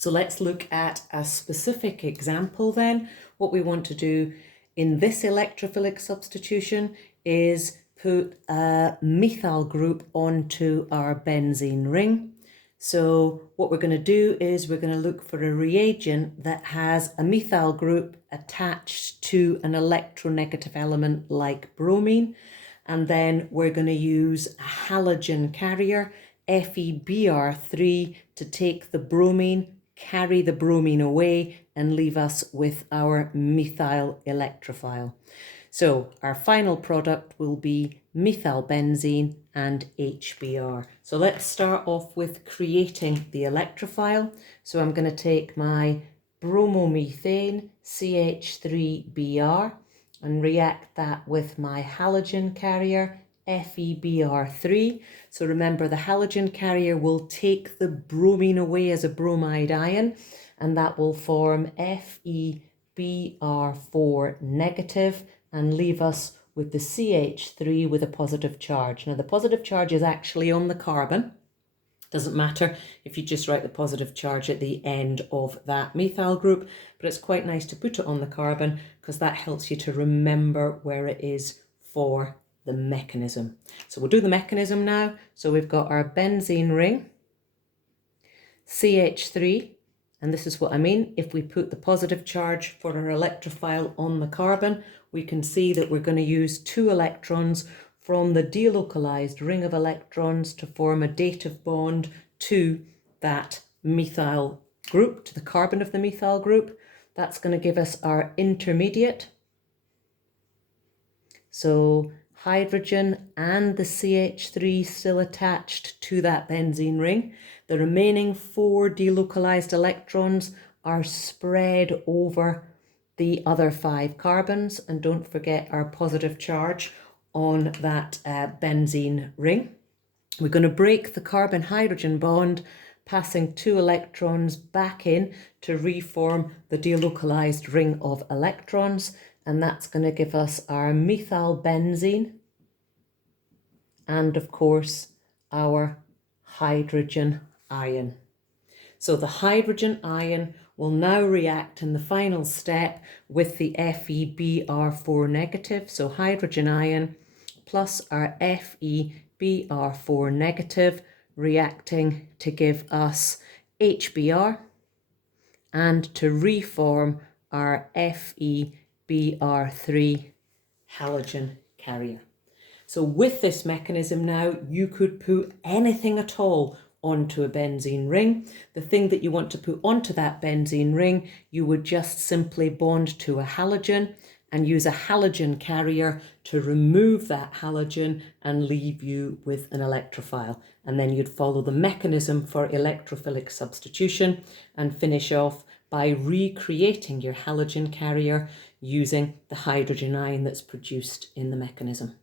So let's look at a specific example then. What we want to do in this electrophilic substitution is put a methyl group onto our benzene ring. So what we're going to do is we're going to look for a reagent that has a methyl group attached to an electronegative element like bromine. And then we're going to use a halogen carrier, FeBr3, to take the bromine, carry the bromine away, and leave us with our methyl electrophile. So our final product will be methyl benzene and HBr. So let's start off with creating the electrophile. So I'm going to take my bromomethane, CH3Br, and react that with my halogen carrier, FeBr3. So remember, the halogen carrier will take the bromine away as a bromide ion, and that will form FeBr4 negative and leave us with the CH3 with a positive charge. Now the positive charge is actually on the carbon. Doesn't matter if you just write the positive charge at the end of that methyl group, but it's quite nice to put it on the carbon because that helps you to remember where it is for the mechanism. So we'll do the mechanism now. So we've got our benzene ring, CH3, and this is what I mean. If we put the positive charge for our electrophile on the carbon, we can see that we're going to use 2 electrons from the delocalized ring of electrons to form a dative bond to that methyl group, to the carbon of the methyl group. That's going to give us our intermediate. So hydrogen and the CH3 still attached to that benzene ring. The remaining 4 delocalized electrons are spread over the other 5 carbons, and don't forget our positive charge on that benzene ring. We're going to break the carbon-hydrogen bond, passing 2 electrons back in to reform the delocalized ring of electrons, and that's going to give us our methyl benzene and of course our hydrogen ion. So the hydrogen ion will now react in the final step with the FeBr4 negative. So hydrogen ion plus our FeBr4 negative reacting to give us HBr and to reform our FeBr3 halogen carrier. So with this mechanism now, you could put anything at all onto a benzene ring. The thing that you want to put onto that benzene ring, you would just simply bond to a halogen and use a halogen carrier to remove that halogen and leave you with an electrophile. And then you'd follow the mechanism for electrophilic substitution and finish off by recreating your halogen carrier using the hydrogen ion that's produced in the mechanism.